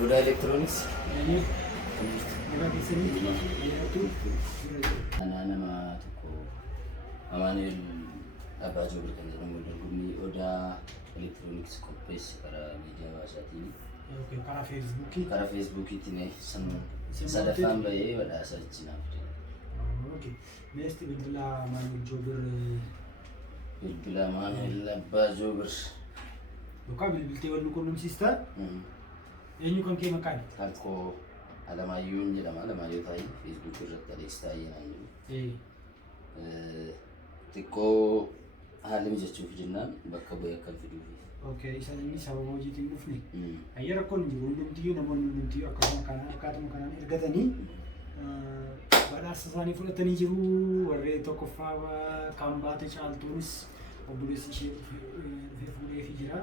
Udah elektronik. Ini ada di sini itu Anak nama toko Amanuel Abajo berkenaan dorgommii Odaa elektronik kophees karaa miidiyaa hawaasaatiin karaa feesbuukiitiin sadaffaan bahee badhaasa ichinaaf Oke, Mesti bilbila Manuel Jobir bilbila Amanuel Abajo bir Bukan bilbiltee wal quunnamsiistaa eenyu kan kee maqaan Kalkoo Alamaayyoo jedhama. Alamaayyoo taa'ee feesbuuk irratti adeemsa taa'ee naan jiru. Xiqqoo haalli mijachuuf jennaan bakka bu'ee akkan fiduufi. Oke, isa inni sababa hojiitiin dhufne. Ayya rakkoon jiru hundumtiyyuu namoonni hundumtiyyuu akkaatuma kanaan ergatanii badhaasa isaanii fudhatanii jiru. Warreen tokkoffaa kan baate caaltuunis obboleessi ishee dhufee fuudheefii jira.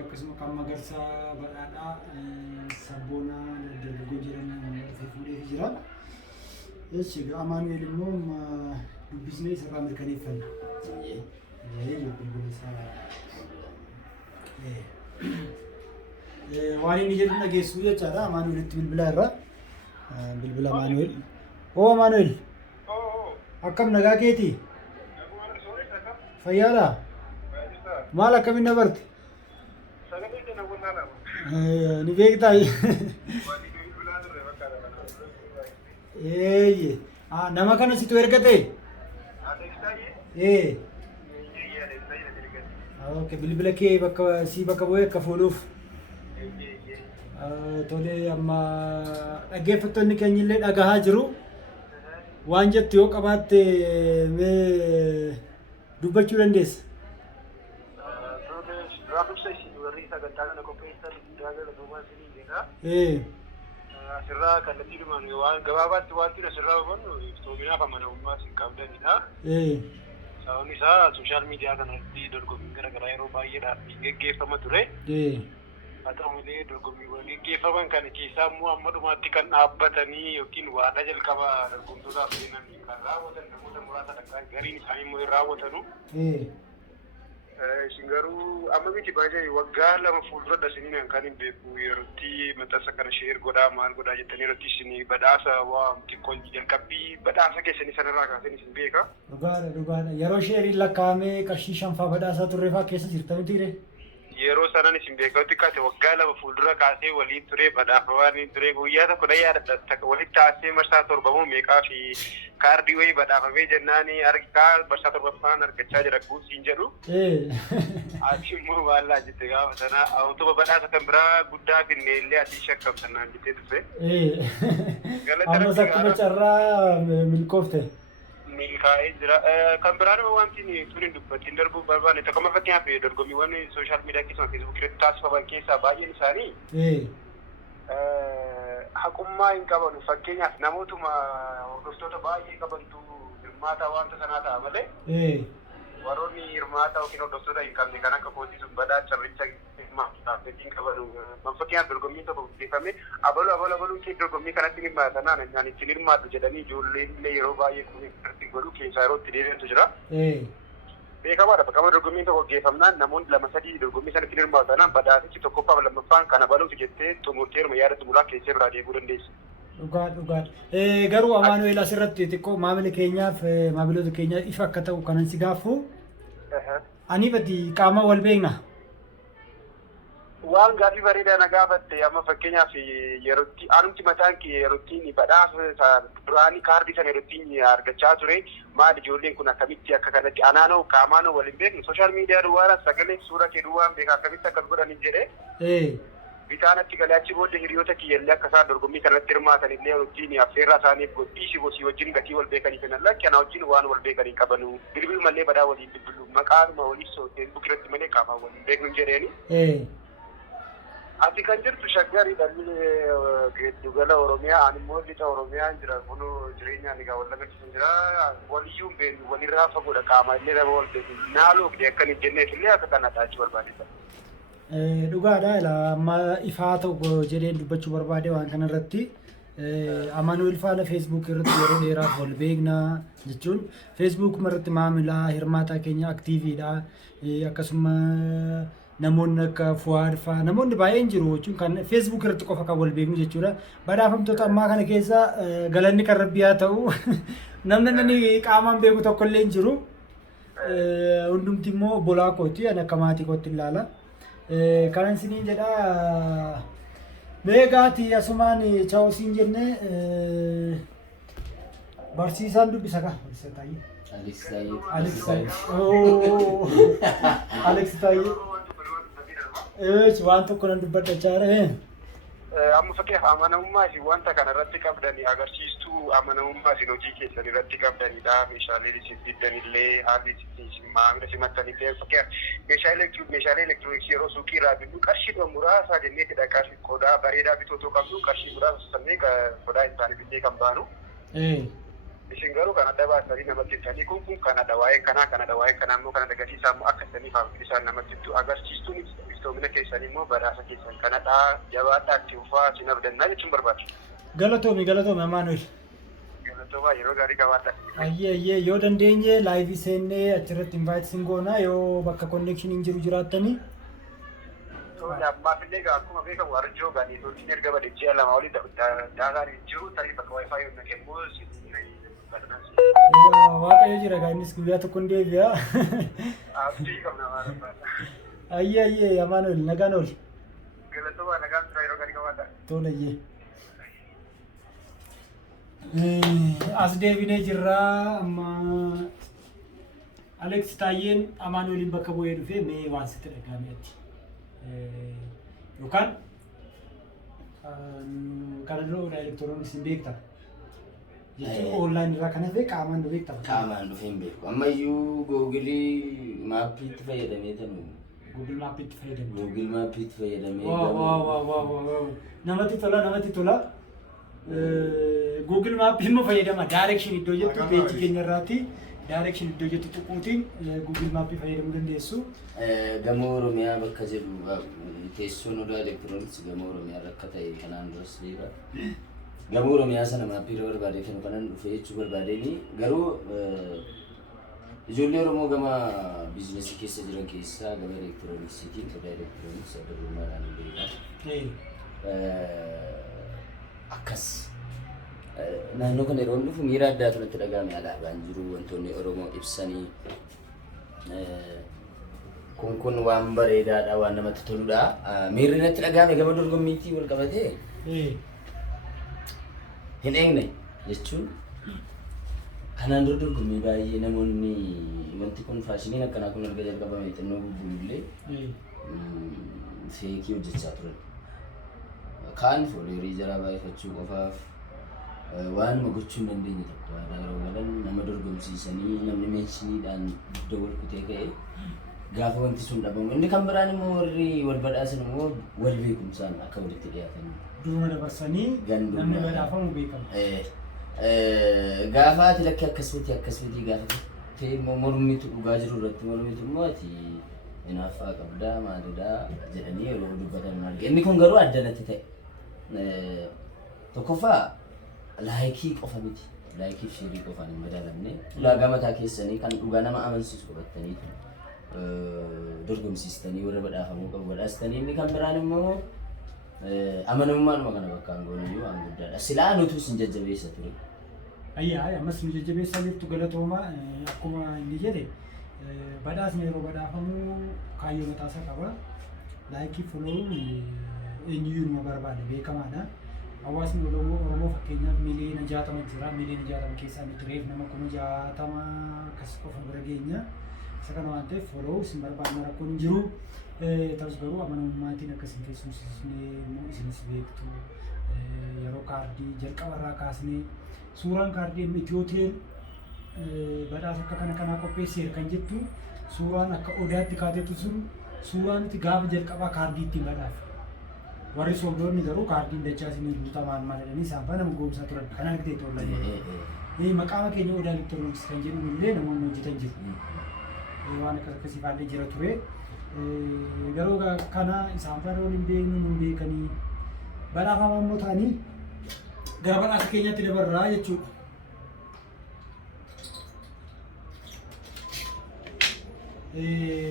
Akkasuma kan Magarsaa badhaadhaa sabboonaa dargaggoo jedhamu dhufee fuudheefii jira. Jechuudha Amaanu'eel immoo dubbisnee isarraa mirkaneeffanna. Waan inni jedhu dhageessu jechaadha. Amaanu'eelitti bilbila irra bilbila Amaanu'eel. Oo Amaanu'eel akkam nagaa keetii? Fayyaadhaa? Maal akkamiin na barte? Ni beektaa? Nama kana situ ergate? Oke, bilbila kee bakka bu'ee akka fuudhuuf. Tole amma dhaggeeffattoonni keenya illee dhagahaa jiru. Waan jettu yoo qabaatte mee dubbachuu dandeessa? Asirraa kallattii dhumaan waan gabaabaatti wanti asirraa hubannu toominaaf amanamummaa sin qabdanidha. Sababni isaa sooshaal miidiyaa kanatti dorgommiin garaagaraa yeroo baay'eedhaaf geggeeffama ture. Haa ta'u malee dorgommiiwwan geggeeffaman kana keessaa immoo amma dhumaatti kan dhaabbatanii yookiin waadha jalqaba dorgomtootaaf kennan kan raawwatan namoota muraasa gariin isaanii immoo hin raawwatanu. Isin garuu amma miti baay'ee waggaa lama fuuldura isiniin kan hin beeku yerootti maxxansa kana sheer godhaa maal godhaa jettanii yerootti isin badhaasa waan xiqqoon jalqabbii badhaasa keessanii sanarraa kaasan isin beeka. Dhugaadha. Yeroo sheeriin lakkaa'amee qarshii 5 badhaasaa turreefaa keessa jirta mitiire? Yeroo sanan isin beekatti kaate waggaa lama fuuldura kaasee waliin ture badhaafawaan ture guyyaa tokko dha yaadadha walitti taasisee marsaa 7 meeqaa fi kaardii wayii badhaafamee jennaan argaa marsaa 7ffaan argachaa jira kuusiin jedhu. Ati immoo maallaa jette gaafa sana autoba badhaasa kan biraa guddaa finne illee ati shakkabsannaan jettee dhufe. Ammas akkuma carraa milkoofte. Milkaa'ee jira. Kan biraan wanti tuni dubbatiin darbuu barbaanne tokko fakkeenyaaf dorgommiiwwan sooshaal miidiyaa keessumaa feesbuuk irratti taasifaman keessaa baay'een isaanii haqummaa hin qaban. Fakkeenyaaf namootuma hordoftoota baay'ee qabantu hirmaata wanta sanaa ta'a malee warroonni hirmaata yookiin hordoftoota hin qabne kan akka kootii sun badhaasa richa hin qabanu. Fakkeenyaaf dorgommiin tokko gaggeeffame abaluun kee dorgommii kanatti hirmaatan ani ittiin hirmaadhu jedhanii ijoolleen illee yeroo baay'ee kun irratti godhu keessaa yeroo itti deebi'antu jira. Beekamaadha bakka dorgommiin tokko gaggeeffamnaan namoonni 2-3 dorgommii sanatti hirmaatan badhaasichi tokkoffaa lammaffaan kana baluuti jettee xumurteeruma yaada xumuraa keessee biraa deebi'uu dandeessu. Dhugaadha. Garuu Amaanu'eel asirratti xiqqoo maamiloota keenyaaf ifa akka ta'u kanan si gaafu ani badi qaama wal beekna. Waan gaaffii bareedaa na gaafatte amma fakkeenyaaf yerootti anumti mataan kee yerootti badhaasa duraanii kaardii sana yerootti argachaa ture maal ijoolleen kun akkamitti akka kanatti anaanoo qaamaanoo waliin beeknu sooshaal miidiyaa duwwaadhaan sagalee suura kee duwwaan beeka akkamitti akkas godhanii jedhee bitaanatti galee achi booda hiriyoota kiyyallee akka isaan dorgommii kanatti hirmaatan illee wajjin affeerraa isaaniif godhiisi gosii wajjin gatii wal beekanii kennan lakki ana wajjin waan wal beekanii qabanu bilbilu mallee badaa waliin bilbilu maqaanuma waliin feesbuuk irratti malee qaamaan waliin beeknu jedheeni. Ati kan jirtu shaggarii dhalli giddugala Oromiyaa ani immoo lixa Oromiyaa jira kun jireenyaan egaa wal lagachiisan jira waliyyuu beeknu walirraa fagoodha qaama illee nama wal beeknu naaloo fide akkan hin jenneef illee akka kana taachuu barbaadisa. Dhugaadha amma ifaa ta'u jedheen dubbachuu barbaade waan kana irratti Amaanu'eel faana feesbuuk irratti yeroo dheeraaf wal beekna jechuun feesbuuk irratti maamilaa hirmaataa keenya aktiiviidha akkasuma namoonni akka Fuwaad fa'aa namoonni baay'een jiru jechuun kan Facebook irratti qofa kan wal beeknu jechuudha. Badhaafamtoota ammaa kana keessa galanni kan Rabbii haa ta'u namni qaamaan beeku tokko illee hin jiru. Hundumti immoo bolaa kooti ani akka maatii kootti ilaala. Kanan isiniin jedha beekaati asumaan chaawusiin jenne barsiisaan dubbisa ka barsiisa taa'ee. Alex taa'ee. Waan tokko nan dubbadhachaa jira. Amma fakkii amanamummaa isin wanta kana irratti qabdanii agarsiistuu amanamummaa isin hojii keessan irratti qabdanidha. Meeshaalee isin biddanillee haalli isin maamila simattanillee fakkii meeshaalee elektirooniksii yeroo suuqii irraa bittu qarshiidhuma muraasa jennee hidha qodaa bareedaa bitoo qabnu qarshii muraasa sannee qodaa isaanii binnee kan baanu. Isin garuu kan adda baasanii namatti himtanii kun kanadha waa'ee kanaa immoo kana agarsiisaa immoo akka saniif isaan namatti himtu agarsiistuun iftoomina keessanii immoo badhaasa keessan kanadha jabaadhaa itti ufaa isin abdannaa jechuun barbaada. Galatoomi Amaanuel. Galatoomaa yeroo gaarii qabaadha. Ayyee yoo dandeenye laayivii seennee achirratti invite sin goona yoo bakka konneekshiniin jiru jiraattanii. Ammaaf illee akkuma beekamu arjoo gaanii tolchiin erga badee ji'a lama olii daagaan jiru tarii bakka waayifaa yoo naqemmoo Waaqayyo jira gaanis guyyaa tokko hin deebi'a. Abdii qabna maal Ayyee Amaanuel nagaan ooli. Galatoomaa nagaan tura yeroo gaarii qabaadha. Tola as deebinee jirra amma Alex Taayeen Amaanuelin bakka bu'ee dhufee mee waan sitti dhaga'ameetti. Yookaan kana dura odaa elektirooniksii beekta. Jechuun online irraa kan hafe qaamaan nu beekta. Qaamaan dhufee hin beeku. Ammayyuu Googilii maappiitti fayyadamee tanu. Google maappiitti fayyadamee. Google maappiitti fayyadamee. Waaw. Namatti tola. Google maappii immoo fayyadama. Direction iddoo jettu peejii keenya irraati. Direction iddoo jettu tuquutiin Google maappii fayyadamuu dandeessu. Gamoo Oromiyaa bakka jedhu teessoon odaa elektirooniksii gamoo Oromiyaa akka ta'e kanaan duras beeka. Gamoo Oromiyaa sana maappii irra barbaadee kan kanan dhufe jechuu barbaadeen garuu ijoollee Oromoo gama biizinesii keessa jiran keessaa gama elektirooniksiitiin odaa elektirooniksii adda durummaadhaan beeka. Akkas naannoo kana yeroo dhufu miira addaatu natti dhagahame alaabaan jiru wantoonni Oromoo ibsanii kun waan bareedaadha waan namatti toludha. Miirri natti dhagahame gama dorgommiitii wal qabatee hin eegne jechuun kanaan dura dorgommii baay'ee namoonni wanti kun faashiniin akkanaa kun erga jalqabame xinnoo bubbulullee feekii hojjechaa turan. Kaan fooloorii jaraa baay'ifachuu qofaaf waanuma gochuu hin dandeenye tokko yeroo galan nama dorgomsiisanii namni meeshiniidhaan iddoo wal kutee ka'e gaafa wanti sun dhabamu. Inni kan biraan immoo warri wal badhaasan immoo wal beekumsaan akka walitti dhiyaatan. Duruma dabarsanii namni badhaafamu beekama. Gaafa ati lakkee akkasumatti gaafa ta'e immoo mormitu dhugaa jiru irratti mormitu immoo ati hinaaffaa qabdaa maalidhaa jedhanii yeroo dubbatan arge. Inni kun garuu adda natti ta'e. Tokkoffaa laayikii qofa miti. Laayikii fi sheerii qofaan hin madaalamne. Ulaagaa mataa keessanii kan dhugaa nama amansiisu qabattanii dorgomsiistanii warra badhaafamuu qabu badhaastanii. Inni kan biraan immoo amanamummaadhuma kana bakkaan goonuu waan guddaadha. Silaa nutu sin jajjabeessa ture. Ammas nu jajjabeessaa jirtu galatooma akkuma inni jedhe badhaasni yeroo badhaafamu kaayyoo mataasaa qaba. Laayikii foloo'uun eenyuyyuu nama barbaade beekamaadha. Hawaasni Oromoo fakkeenyaaf miliyoona 60 jira. Miliyoona 60 keessaa nuti reef nama 60 akkas qofa bira geenya. Isa kana waan ta'eef foloo'uu isin barbaadna rakkoon hin jiru. Ta'us garuu amanamummaatiin akkasiin keessumsiisnee immoo isinis beektu yeroo kaardii jalqabarraa kaasnee suuraan kaardii Itiyootel badhaasa akka kanaa qopheesseera kan jettu suuraan akka odaatti kaatetu sun suuraan itti gaafa jalqabaa kaardii ittiin badhaafe. Warri soogdonni garuu kaardiin dachaa isinii guutamaan maladhanii isaan faana goomsaa turan kan argitee tollan. Maqaama keenya odaa elektirooniksii kan jedhu illee namoonni hojjetan jiru. Waan akkasii faallee jira ture. Garuu kana isaan faana waliin beeknu nun beekanii badhaafamaa immoo ta'anii gara badhaasa keenyatti dabarraa jechuudha.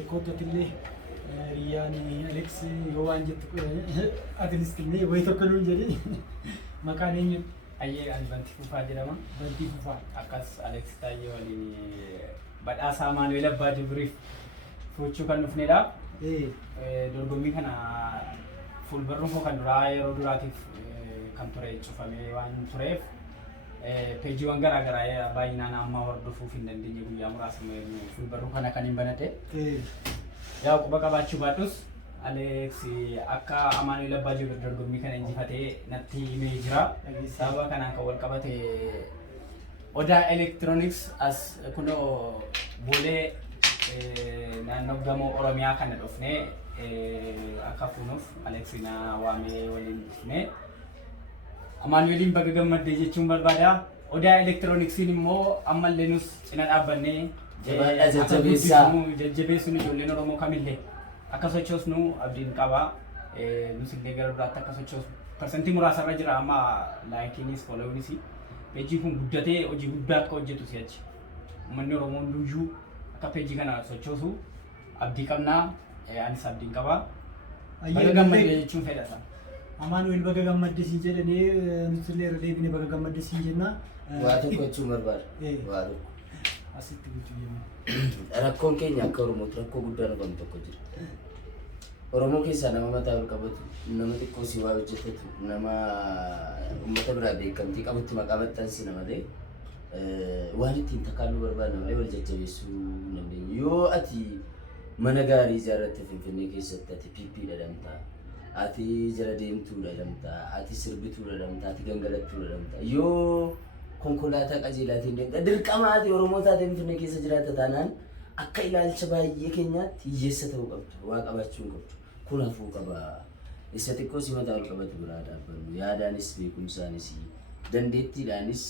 Kottattillee Riyyaan Alex yoo waan jettu atilis kennee wayi tokko nuun jedhee maqaan eenyu? Ayyee ani Bantii Fufaa jedhama. Bantii Fufaa. Akkas Alex Taayyee waliin badhaasaa Maanuweel Abbaa Jibriif fudhachuu kan dhufnedha. Dorgommii kana fuulbarruun koo kan duraa yeroo duraatiif kan ture cufamee waan tureef peejiiwwan garaa garaa baay'inaan amma hordofuuf hin dandeenye guyyaa muraasa fuulbarruu kana kan hin banate. Yaa quba qabaachuu baadhus Alex akka Maanuweel Abbaa Jibriif dorgommii kana injifatee natti himee jira. Sababa kanaan kan wal qabate Odaa Elektirooniks as kunoo Boolee naannoo gamoo Oromiyaa kana dhufnee akka fuunuuf Alex na waamee waliin dhufnee Maanuweeliin baga gammaddee jechuun barbaada. Odaa Elektirooniksiin immoo ammallee nus cina dhaabbannee jajjabeessuun ijoolleen Oromoo kamillee akka sochoosnu abdiin qaba. Nus illee gara biraatti akka sochoosu parsantii muraasarra jira amma laayikiinis fooloowinis peejii kun guddatee hojii guddaa akka hojjetu si'achi. Uummanni Oromoo hunduyyuu akka peejii kana sochoosu abdii qabnaa. Anis abdiin qaba. Baga gammaddee jechuun fedhata. Maanuweel baga gammaddee siin jedhanii nuti illee irra deebinee baga gammaddee siin jenna. Waa tokko jechuun barbaada. Waa tokko. Asitti gochuu jenna. Rakkoon keenya akka Oromootti rakkoo guddaa nu qabu tokko jira. Oromoo keessaa nama mataa ol qabatu, nama xiqqoo si waa hojjetatu, nama uummata biraa beekamtii qabutti maqaa maxxansi nama ta'e waan ittiin takkaalluu barbaadna malee wal jajjabeessuu hin dandeenyu. Yoo ati mana gaarii ijaarratte Finfinnee keessatti ati PP jedhamta, ati jala deemtuu jedhamta, ati sirbituu jedhamta, ati gangalattuu jedhamta. Yoo konkolaataa qajeelaatiin deemta dirqama ati Oromoo taatee Finfinnee keessa jiraatta taanaan akka ilaalcha baay'ee keenyaatti hiyyeessa ta'uu qabdu, waa qabaachuu hin qabdu. Kun hafuu qaba. Isa xiqqoo si mataa ol qabatu biraa dhaabbannu yaadaanis beekumsaanis dandeettiidhaanis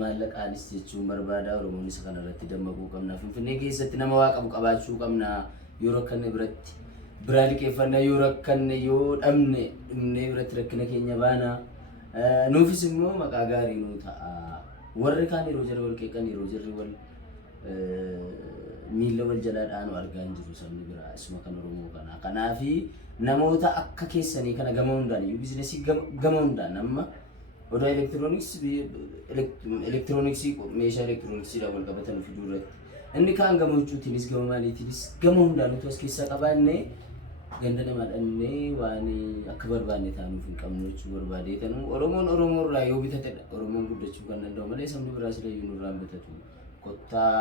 maallaqaanis jechuun barbaada. Oromoon isa kanarratti dammaquu qabna. Finfinnee keessatti nama waa qabu qabaachuu qabna. Yoo rakkanne biratti biraa liqeeffannaa, yoo rakkanne yoo dhabne dhumnee biratti rakkina keenya baana. Nuufis immoo maqaa gaarii nuu ta'a. Warri kaan yeroo jala wal qeeqan yeroo jirri wal miila wal jalaadhaan argaa hin jiru sabni biraa isuma kan Oromoo kana. Kanaafi namoota akka keessanii kana gama hundaan iyyuu biizinesii gama hundaan amma Odaa Elektirooniksii meeshaa elektirooniksiidhaan wal qabatan fiduu irratti inni kaan gama huccuutiinis gama maaliitiinis gama hundaan utuu as keessaa qabaannee ganda namaa dhannee waan akka barbaanne taanuuf hin qabnu jechuu barbaadee tanuu Oromoon Oromoo irraa yoo bitatedha. Oromoon guddachuu kan danda'u malee sabni biraas illee iyyuu nurraan bitatu. Kottaa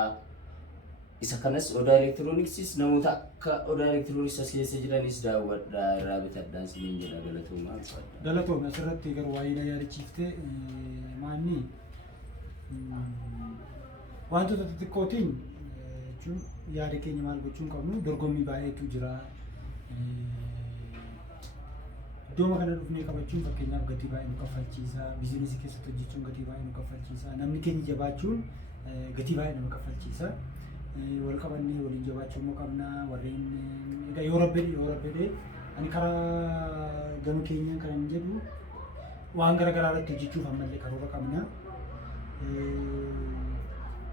isa kanas Odaa Elektirooniksiis namoota akka Odaa Elektirooniks as keessa jiranis daawwadhaa irraa bitadhaan siniin jedha galatoomaa. Galatoomii asirratti garuu waa'ee na yaadachiifte maanni wantoota xixiqqootiin jechuun yaada keenya maal gochuun qabnu dorgommii baay'eetu jira. Iddooma kana dhufnee qabachuun fakkeenyaaf gatii baay'ee nu kaffalchiisa. Biizinesii keessatti hojjechuun gatii baay'ee nu kaffalchiisa. Namni keenya jabaachuun gatii baay'ee nama kaffalchiisa. Wal qabannee waliin jabaachuu immoo qabna. Warreen egaa yoo rabbedee ani karaa gama keenyaan kan hin jedhu waan gara garaa irratti hojjechuuf ammallee karoora qabna.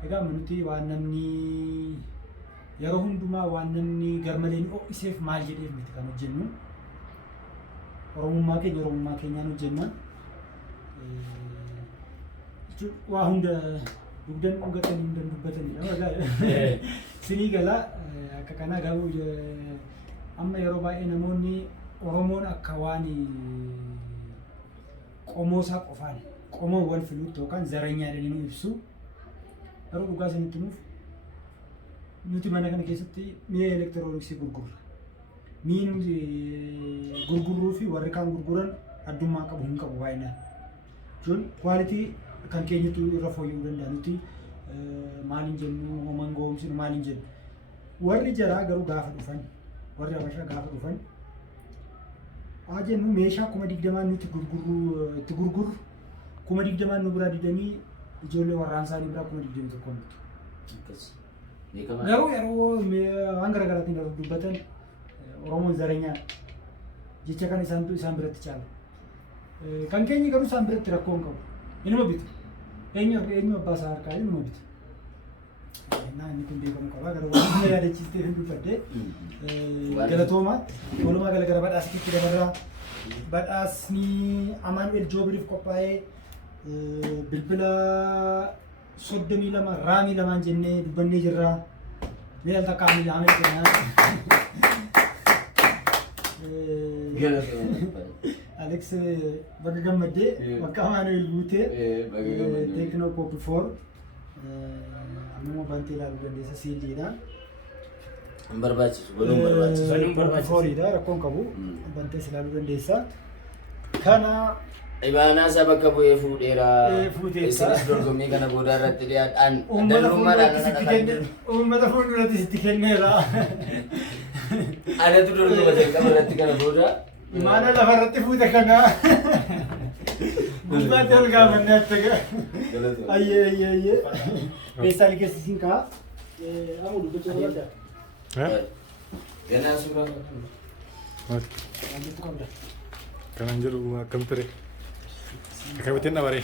Egaa nuti waan namni yeroo hundumaa waan namni garmalee nu ho'iseef maal jedheef miti kan hojjennu. Oromummaa keenyaan hojjenna. Waa hunda dugdan dhugatanii hundan dubbatanidha. Sinii galaa akka kanaa garuu amma yeroo baay'ee namoonni Oromoon akka waan qomoosaa qofaan qomoo wal filuutti yookaan zareenyaadhaan nu ibsu garuu dhugaa isinitti nuuf nuti mana kana keessatti mi'a elektirooniksii gurgurra. Mi'i nuti gurgurruu fi warri kaan gurguran addummaa qabu hin qabu baay'inaan. Jechuun kwaalitii kan keenyatu irra fooyya'uu danda'a. Nuti maaliin jennu homan goomsinu maaliin jennu. Warri jaraa garuu gaafa dhufan warri Habashaa gaafa dhufan haa jennu meeshaa 20,000 nuti itti gurgurru 20,000 nu biraa didanii ijoollee warraan isaanii biraa 21 nuti. Garuu yeroo waan gara garaatiin yeroo dubbatan Oromoon zareenyaa jecha kan isaan biratti caala. Kan keenya garuu isaan biratti rakkoo hin qabu. Inuma bitu. Eenyu abbaa isaa harkaa inuma bitu. እና እኔ ኩንዴ ከመቀባ ገረ ወንድ ያደችስቴ ህንዱ ፈደ ገለቶማ ወሉማ ገለገረ በዳስ ኪት ደበራ በዳስኒ አማኑኤል ጆብሪፍ ቆጳዬ ብልብላ ሶደሚ ለማ ራሚ ለማን ጀኔ ዱበኔ ጅራ ሌላ ተቃሚ አመት አሌክስ በገገመዴ ማኑኤል ሉቴ ቴክኖ ኮፒ ፎር አሞ ባንቴ ላሉ ደንደሰ ሲሊዳ እንበርባች በሉም ፎር ይዳ ረኮን ቀቡ ባንቴ ስላሉ ደንደሳ ካና ኢባና ሰበከቡ የፉዴራ እስራስ ዶርጎሚ ከነ ቦዳራት ዲያዳን ደሉማና ኡመተ ፉዱረት ሲትከነራ አለቱ ዶርጎ በተቀበረት ከነ ቦዳ ማና ለፈረጥ ፉተ ከና ጉባተል ጋር መናተገ አየ ቤሳል ከሲንካ አሙዱ በጨረዳ ገና ሱራ ከናንጀሩ ከምትሬ ከከበቴና ባሬ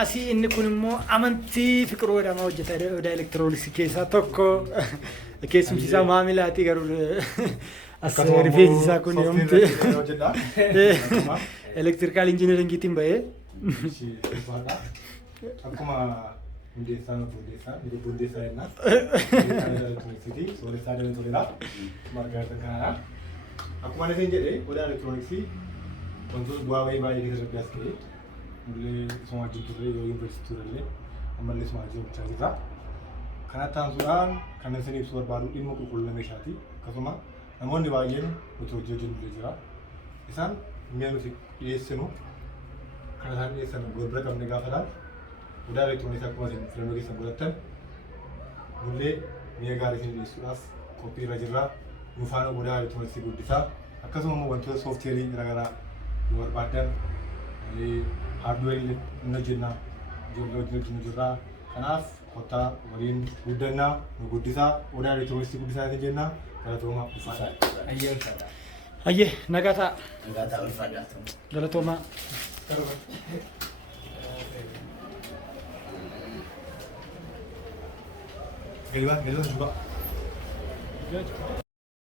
አሲ እንኩንሞ አመንቲ ፍቅር ወዳማ ወጀታ ወዳ ኤሌክትሮኒክስ ኬሳ ቶኮ ኬስም ሲሳ ማሚላቲ ገሩ አሰሪ ፌሲሳ ኩን የምት ኤሌክትሪካል ኢንጂነሪንግ ቲም ባዬ አኩማ Hundesa no Hundesa, ini Hundesa enak. Ada elektronik sore sadar tolera, marga tengah. Aku mana sih jadi, udah elektronik sih. Untuk buah bayi bayi kita terbiasa kiri. Mulai semua jutur le, yogi berjutur le. Amalnya semua jutur cari tak. Karena tansuran, karena seni suara baru ini mau kukulan mesyati. Kasuma, namun di bagian untuk jujur belajar. Isan, mian musik yesenu. Karena hari yesenu, gue berakam negafalan. Udah elektronik aku masih film lagi sebelatan. Mulai miya gari sini disuras kopi rajira. Mufana udah elektronik sih gudisa. Aku semua mau bantu software ini gara-gara luar badan. Jadi hardware ini nujuna, jurnal. Karena kota warin udana gudisa. Udah elektronik sih gudisa aja jena. Kalau tuh mah bisa. አየ ነጋታ ulfada ገለቶማ ገሊባ juga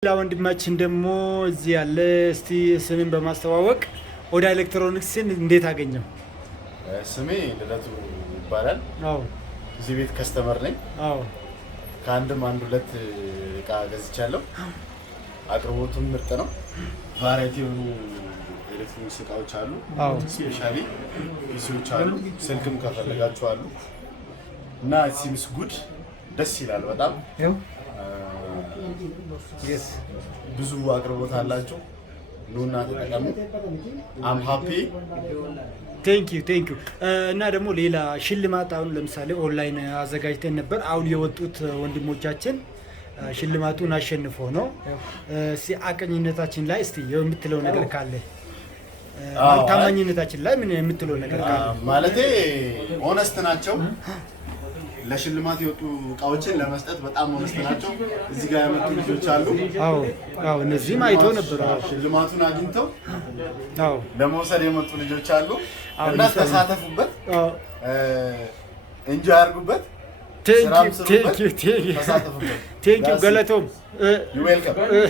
ሌላ ወንድማችን ደግሞ እዚህ ያለ እስቲ ስምን በማስተዋወቅ ወደ ኤሌክትሮኒክስን እንዴት አገኘው? ስሜ ልደቱ ይባላል። አዎ እዚህ ቤት ከስተመር ነኝ። አዎ ከአንድም አንድ ሁለት እቃ ገዝቻለሁ። አቅርቦቱም ምርጥ ነው። ቫራይቲ የሆኑ ኤሌክትሮኒክስ እቃዎች አሉ። አዎ ስፔሻሊ ፒሲዎች አሉ። ስልክም ከፈለጋችሁ አሉ እና ሲምስ ጉድ ደስ ይላል በጣም ያው ብዙ አቅርቦት አላችሁ። ኑና ተጠቀሙ። አም ሃፒ ቴንክ ዩ እና ደግሞ ሌላ ሽልማት አሁን ለምሳሌ ኦንላይን አዘጋጅተን ነበር። አሁን የወጡት ወንድሞቻችን ሽልማቱን አሸንፎ ነው። አቀኝነታችን ላይ እስቲ የምትለው ነገር ካለ ታማኝነታችን ላይ ምን የምትለው ነገር ካለ ማለቴ ኦነስት ናቸው። ለሽልማት የወጡ እቃዎችን ለመስጠት በጣም ኦነስት ናቸው። እዚህ ጋር ያመጡ ልጆች አሉ። አዎ እነዚህም አይተው ነበር። ሽልማቱን አግኝተው አዎ ለመውሰድ የመጡ ልጆች አሉ እና ተሳተፉበት፣ እንጂ አድርጉበት። ቴንክ ዩ ገለቶም ዩ ዌልካም